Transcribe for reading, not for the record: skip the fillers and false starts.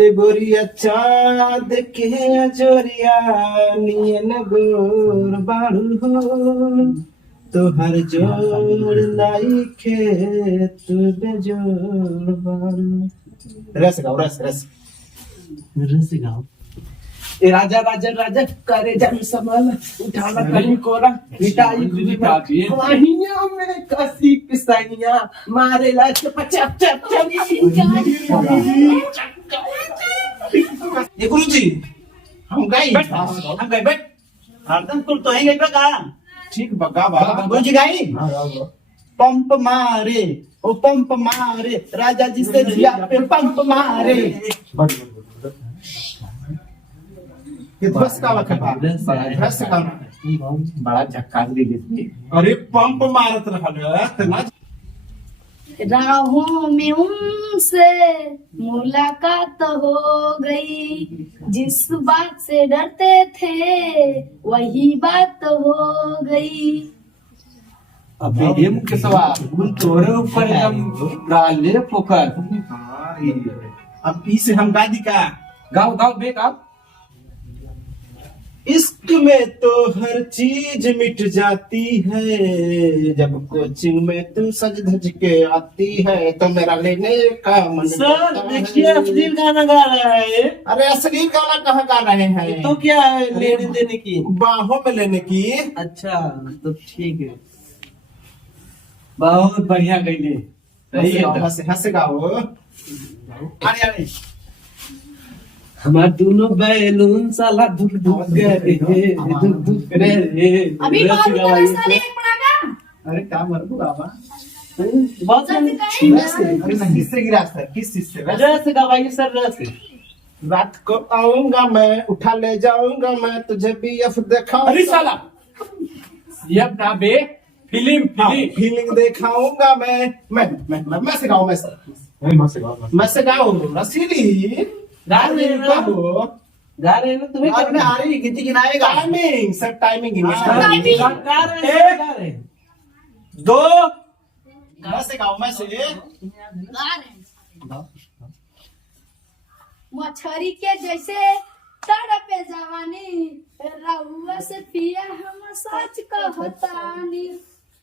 ए गोरिया चाँद के अजोरिया नियन गोर बाड़ू हो तोहर जोड़ नाइखे तू बेजोड़ बाड़ू। रस गाओ रस रस रस गाओ। ए राजा राजा राजा करे जन संभाल उठाना कहीं कोरा मिटाई वाहिया में कसी पिसाइया मारे ला चप चप चप चप। ये गुरुजी हम गए बैठ हरदम तुम तो ही गई का ठीक बगा बाबा गुरुजी गई पंप मारे ओ पंप मारे राजा जी से जिया पे पंप मारे। ये बस का वक्त बस का बड़ा झक्का दे देती। अरे पंप मारत रहल राहों में उनसे मुलाकात हो गई, जिस बात से डरते थे वही बात हो गई। अबे ये मुख्य सवाल तुम तोरे ऊपर एकदम डाले फोकस। अब इसे हम गादी का गाओ गाओ बे गाओ। इश्क में तो हर चीज मिट जाती है, जब कोचिंग में तू सज धज के आती है तो मेरा लेने का मन सर देखिए अश्लील गाना गा रहा है। अरे अश्लील गाना कहाँ गा रहे हैं तो क्या है लेने देने की? बाहों में लेने की। अच्छा तो ठीक है, बहुत बढ़िया गई। सही है तो। हंस गाओ। अरे अरे हमार दोनों बैलून साला धुक धुक गए धुक रहे। अभी बात कर साले एक पड़ा का। अरे क्या मर बाबा बहुत जल्दी करें। अरे नहीं किससे गिरा सर किस चीज से रस गवाइए सर रस। रात को आऊंगा मैं उठा ले जाऊंगा मैं तुझे भी अफ दिखाऊंगा। अरे साला ये अपना बे फिल्म फीलिंग दिखाऊंगा मैं सिखाऊं मैं सिखाऊं रसीली गा रहे हैं ना? हो गा रहे हैं ना तुम्हें? आज में आ रही कितनी गिनाएगा टाइमिंग सर टाइमिंग गा रहे हैं। दो मैं सिखाऊं मैं से मछरी के जैसे तड़पे जवानी, रहुआ से पिया हम सच कहतानी।